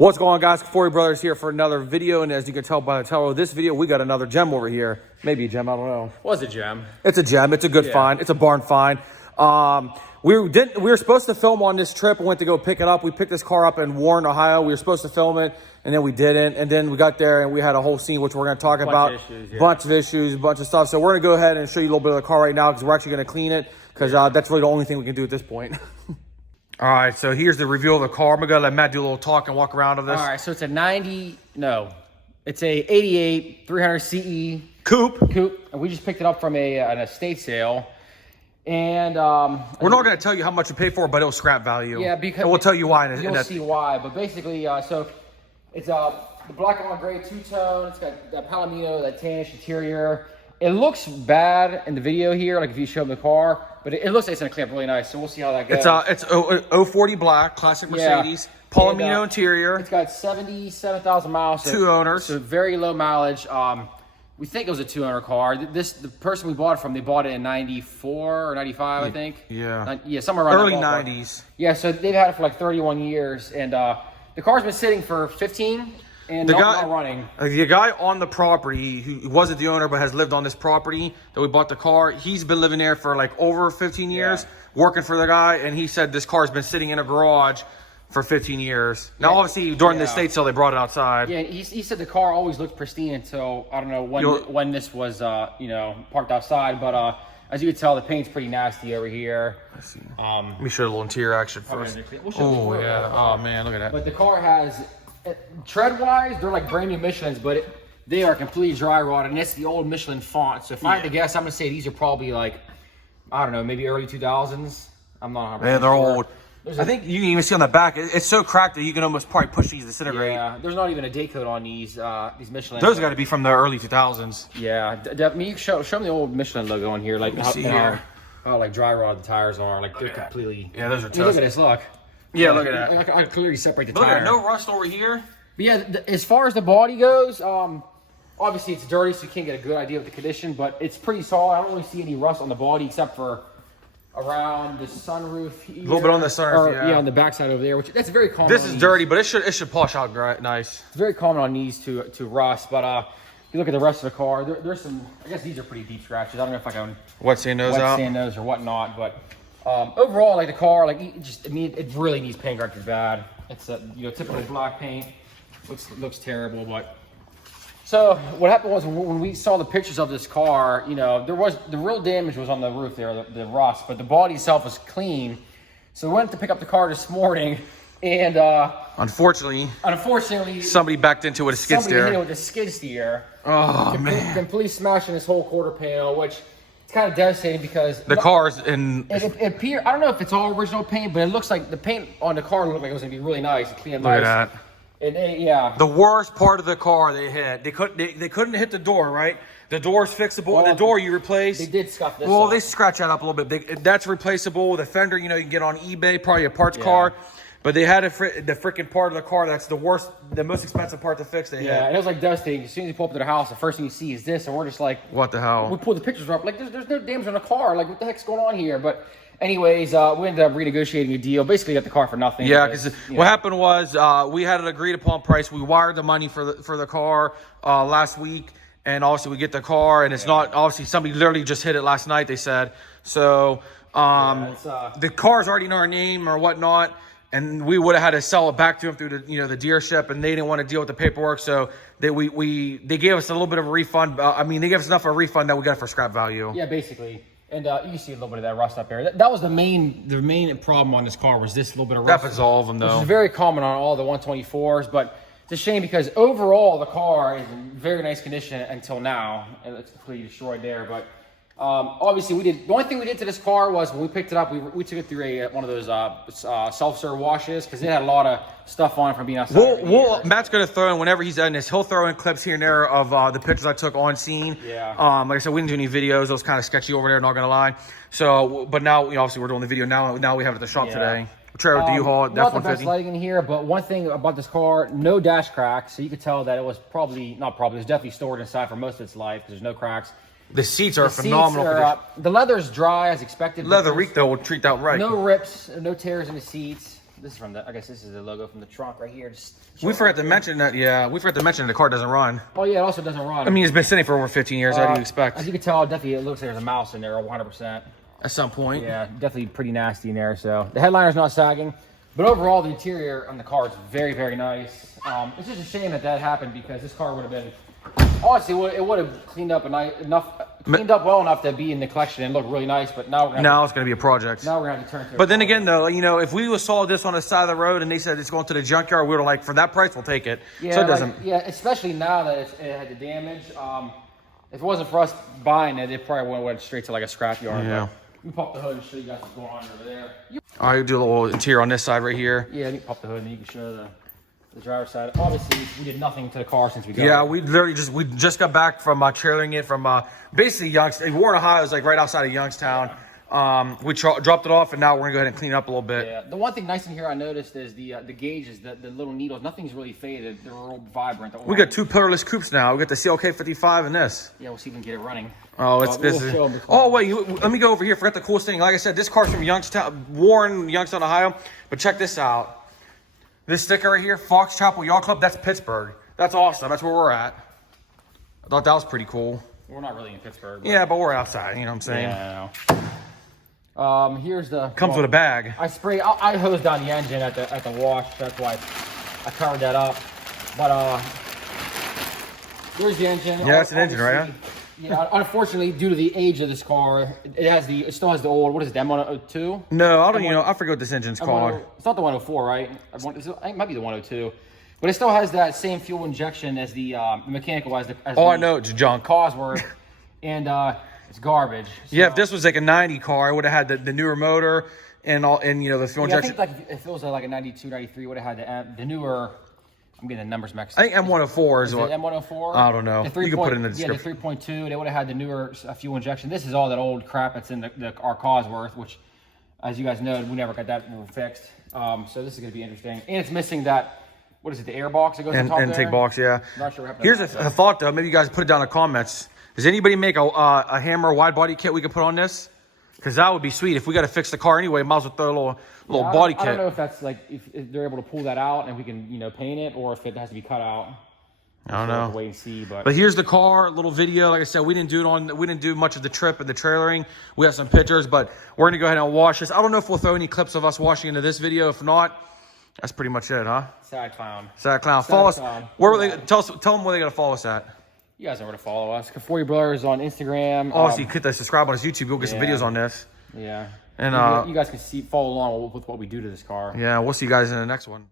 What's going on, guys? Corey Brothers here for another video, and as you can tell by the title of this video, we got another gem over here. Maybe a gem, I don't know. Was a gem. It's a gem. It's a good find. It's a barn find. We were supposed to film on this trip. We went to go pick it up. We picked this car up in Warren, Ohio. We were supposed to film it, and then we didn't. And then we got there, and we had a whole scene, which we're going to talk about. Bunch of issues, bunch of stuff. So we're going to go ahead and show you a little bit of the car right now because we're actually going to clean it because that's really the only thing we can do at this point. All right, so here's the review of the car. I'm gonna let Matt do a little talk and walk around of this. All right, so it's it's a 88 300 CE coupe, and we just picked it up from an estate sale. And we're not gonna tell you how much you pay for it, but it'll scrap value. Yeah, because and we'll tell you why. You'll see why. But basically, so it's the black on gray two-tone. It's got that Palomino, that tannish interior. It looks bad in the video here, like if you show them the car, but it looks like it's gonna clean up really nice. So we'll see how that goes. It's 040 black, classic Mercedes, Palomino interior. It's got 77,000 miles. Two owners. So very low mileage. We think it was a two-owner car. The person we bought it from, they bought it in 94 or 95, I think. Yeah. Yeah, somewhere around early 90s. Yeah, so they've had it for like 31 years, and the car's been sitting for 15. And not running. The guy on the property who wasn't the owner but has lived on this property that we bought the car, he's been living there for like over 15 years, working for the guy, and he said this car's been sitting in a garage for 15 years. Now, obviously, during the estate sale, they brought it outside. Yeah, he said the car always looked pristine until, I don't know, when this was, parked outside, but as you can tell, the paint's pretty nasty over here. I see. Let me show you a little interior action first. Oh, yeah. Oh, man, look at that. But the car has... tread-wise, they're like brand new Michelins, but they are completely dry rotted, and it's the old Michelin font. So if I had to guess, I'm gonna say these are probably like, I don't know, maybe early 2000s. I'm not 100%. Yeah, they're old. I think you can even see on the back, it's so cracked that you can almost probably push these to disintegrate. Yeah, there's not even a date code on these Michelin. Those got to be from the early 2000s. Yeah, I mean, you can show them the old Michelin logo on here, like how like dry rotted the tires are, like they're completely. Yeah, those are toast. Look at this, look. Yeah, look at that. I clearly separate the tire. tire. Look at no rust over here. But yeah, as far as the body goes, obviously it's dirty, so you can't get a good idea of the condition, but it's pretty solid. I don't really see any rust on the body except for around the sunroof here. A little bit on the sunroof, yeah, on the backside over there, which that's very common. This is dirty, but it should polish out nice. It's very common on these to rust, but if you look at the rest of the car, there's some, I guess these are pretty deep scratches. I don't know if I can wet sand those or whatnot, but overall, like the car, like it really needs paint grouted bad. It's a typical black paint. Looks terrible, but so what happened was when we saw the pictures of this car, the real damage was on the roof there, the rust, but the body itself was clean. So we went to pick up the car this morning, and unfortunately, somebody backed into it with a skid steer. Somebody hit it with a skid steer. Oh man! Completely smashing this whole quarter panel, which it's kind of devastating because the car's in. It appears, I don't know if it's all original paint, but it looks like the paint on the car looked like it was gonna be really nice and clean and nice. Look at that. Yeah. The worst part of the car they hit. They couldn't hit the door, right? The door's fixable. Well, the door you replace. They did scuff this. Well, they scratch that up a little bit. That's replaceable. The fender, you can get on eBay, probably a parts car. But they had the freaking part of the car that's the worst, the most expensive part to fix. They hit. And it was like devastating. As soon as you pull up to the house, the first thing you see is this, and we're just like, what the hell? We pull the pictures up, like there's no damage on the car. Like, what the heck's going on here? But anyways, we ended up renegotiating a deal. Basically, got the car for nothing. Yeah, because what happened was we had an agreed upon price. We wired the money for the car last week, and obviously we get the car, and it's not obviously somebody literally just hit it last night. They said so. The car's already in our name or whatnot, and we would have had to sell it back to them through the dealership, and they didn't want to deal with the paperwork, so they gave us a little bit of a refund. They gave us enough of a refund that we got it for scrap value. Yeah, basically. And you can see a little bit of that rust up there. That was the main problem on this car, was this little bit of rust. That was all of them, though. Which is very common on all the 124s, but it's a shame because overall the car is in very nice condition until now, and it's completely destroyed there. But obviously, the only thing we did to this car was when we picked it up, we took it through one of those self-serve washes because it had a lot of stuff on it from being outside. Matt's going to throw in, whenever he's done this, he'll throw in clips here and there of the pictures I took on scene. Yeah. Like I said, we didn't do any videos. It was kind of sketchy over there, not going to lie. So, but now, obviously, we're doing the video now. Now we have it at the shop today. Trailer with the U-Haul, F-150. Not the best lighting in here, but one thing about this car, no dash cracks. So you could tell that it was it was definitely stored inside for most of its life because there's no cracks. The seats are phenomenal. The leather's dry as expected. Leather Reek, though, will treat that right. No rips, no tears in the seats. This is from the. I guess this is the logo from the trunk right here. Just We forgot to mention that. Yeah, we forgot to mention the car doesn't run. Oh yeah, it also doesn't run. I mean, it's been sitting for over 15 years. How do you expect? As you can tell, definitely it looks like there's a mouse in there, 100%. At some point. Yeah, definitely pretty nasty in there. So the headliner's not sagging, but overall the interior on the car is very, very nice. It's just a shame that happened because this car would have been, honestly, it would have cleaned up cleaned up well enough to be in the collection and look really nice. But now Now it's going to be a project. Now we're gonna have to turn to. But then again, though, you know, if we saw this on the side of the road and they said it's going to the junkyard, we were like, for that price, we'll take it. Yeah, so it doesn't. yeah, especially now that it had the damage. If it wasn't for us buying it, it probably would have went straight to like a scrapyard. Yeah. Let me pop the hood and show you guys what's going on over there. I'll do a little interior on this side right here. Yeah, let me pop the hood and you can show the driver's side. Obviously, we did nothing to the car since we got Yeah, it. we just got back from trailering it from basically Youngstown. Warren, Ohio is like right outside of Youngstown. We dropped it off and now we're gonna go ahead and clean it up a little bit. Yeah, the one thing nice in here I noticed is the gauges, the little needles. Nothing's really faded. They're all vibrant. We got 2 pillarless coupes now. We got the CLK 55 and this. Yeah, we'll see if we can get it running. Oh, oh wait, let me go over here. Forgot the coolest thing. Like I said, this car's from Youngstown, Warren, Youngstown, Ohio. But check this out. This sticker right here, Fox Chapel Yacht Club. That's Pittsburgh. That's awesome. That's where we're at. I thought that was pretty cool. We're not really in Pittsburgh. Yeah, but we're outside. You know what I'm saying? Yeah, I know. Here's the comes with a bag. I hosed down the engine at the wash. That's why I covered that up. But there's the engine. Yeah, it's an engine, right? Yeah, unfortunately, due to the age of this car, it still has the old, what is it, the M102? No, I don't even know. I forget what this engine's called. It's not the 104, right? It might be the 102. But it still has that same fuel injection as the mechanical, as I know, it's junk. Cosworth, and it's garbage. So, yeah, if this was like a 90 car, it would have had the newer motor and all, and you know, the fuel injection. I think like if it was like a 92, 93, it would have had the newer. I'm getting the numbers mixed. I think M104 is what. M104? I don't know. You can put it in the description. Yeah, the 3.2. They would have had the newer fuel injection. This is all that old crap that's in our Cosworth, which, as you guys know, we never got that fixed. So this is going to be interesting. And it's missing that, what is it, the air box that goes on top there? Intake box, yeah. Not sure what happened. Here's a thought, though. Maybe you guys put it down in the comments. Does anybody make a Hammer wide body kit we could put on this? Because that would be sweet. If we got to fix the car anyway, might as well throw a little body kit. I don't know if that's like if they're able to pull that out and we can paint it, or if it has to be cut out. I don't know. Wait and see, but here's the car, little video. Like I said, we didn't do much of the trip and the trailering. We have some pictures, but we're gonna go ahead and wash this. I don't know if we'll throw any clips of us washing into this video. If not, that's pretty much it, huh? Sad clown. Sad clown. Follow us. Where were they? Tell them where they gotta follow us at. You guys know where to follow us. Kafori Brothers on Instagram. Also, you hit the subscribe on his YouTube. You'll get some videos on this. Yeah. And you guys can follow along with what we do to this car. Yeah, we'll see you guys in the next one.